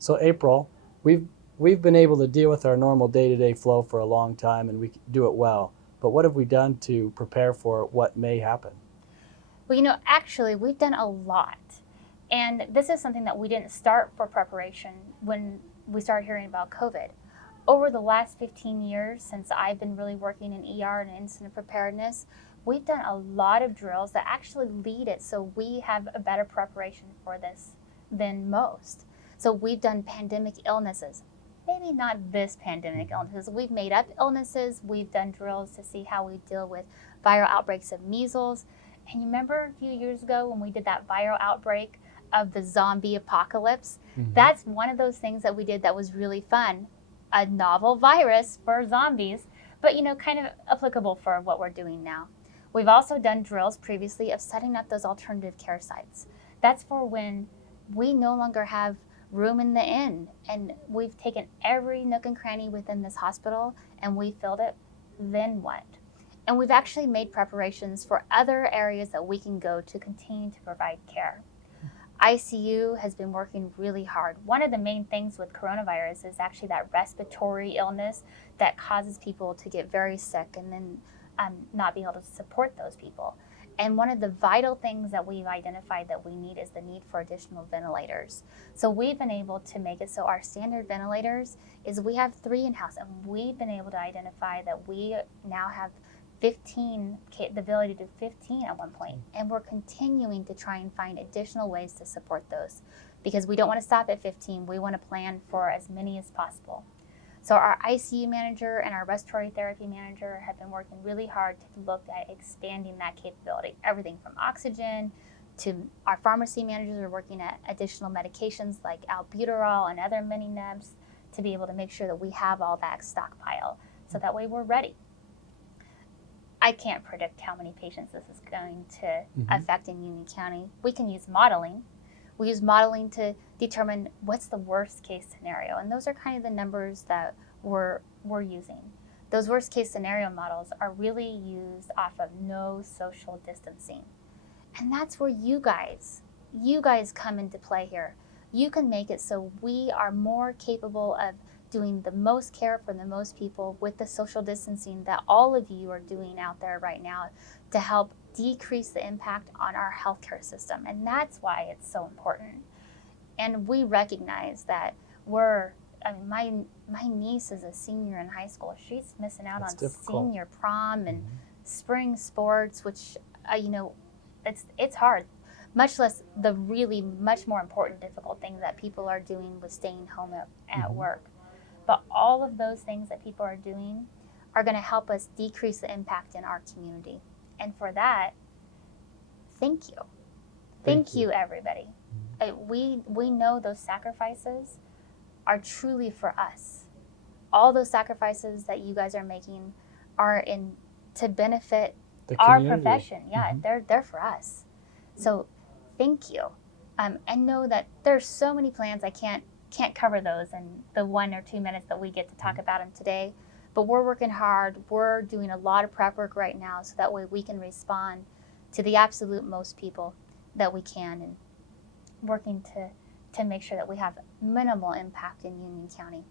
So April, we've been able to deal with our normal day-to-day flow for a long time, and we do it well. But what have we done to prepare for what may happen? Well, actually, we've done a lot. And this is something that we didn't start for preparation when we started hearing about COVID. Over the last 15 years, since I've been really working in ER and incident preparedness, we've done a lot of drills that actually lead it so we have a better preparation for this than most. So we've done pandemic illnesses. Maybe not this pandemic illnesses. We've made up illnesses. We've done drills to see how we deal with viral outbreaks of measles. And you remember a few years ago when we did that viral outbreak of the zombie apocalypse? That's one of those things that we did that was really fun. A novel virus for zombies, but kind of applicable for what we're doing now. We've also done drills previously of setting up those alternative care sites. That's for when we no longer have room in the inn, and we've taken every nook and cranny within this hospital and we filled it. Then what? And we've actually made preparations for other areas that we can go to continue to provide care. ICU has been working really hard. One of the main things with coronavirus is actually that respiratory illness that causes people to get very sick and then not be able to support those people. And one of the vital things that we've identified that we need is the need for additional ventilators. So we've been able to make it so our standard ventilators is we have 3 in-house, and we've been able to identify that we now have 15, the ability to do 15 at one point. And we're continuing to try and find additional ways to support those because we don't want to stop at 15. We want to plan for as many as possible. So our ICU manager and our respiratory therapy manager have been working really hard to look at expanding that capability. Everything from oxygen to our pharmacy managers are working at additional medications like albuterol and other mini nebs to be able to make sure that we have all that stockpile so that way we're ready. I can't predict how many patients this is going to affect in Union County. We can use modeling. We use modeling to determine what's the worst case scenario. And those are kind of the numbers that we're using. Those worst case scenario models are really used off of no social distancing. And that's where you guys come into play here. You can make it so we are more capable of doing the most care for the most people with the social distancing that all of you are doing out there right now to help decrease the impact on our healthcare system. And that's why it's so important. And we recognize that my niece is a senior in high school. She's missing out on senior prom and spring sports, which, it's hard. Much less the really much more important, difficult thing that people are doing with staying home at work. But all of those things that people are doing are going to help us decrease the impact in our community. And for that, thank you. Thank you, everybody. We know those sacrifices are truly for us. All those sacrifices that you guys are making are to benefit our profession. Yeah, they're for us. So thank you. And know that there's so many plans. I can't cover those in the 1 or 2 minutes that we get to talk about them today. But we're working hard. We're doing a lot of prep work right now so that way we can respond to the absolute most people that we can, and working to make sure that we have minimal impact in Union County.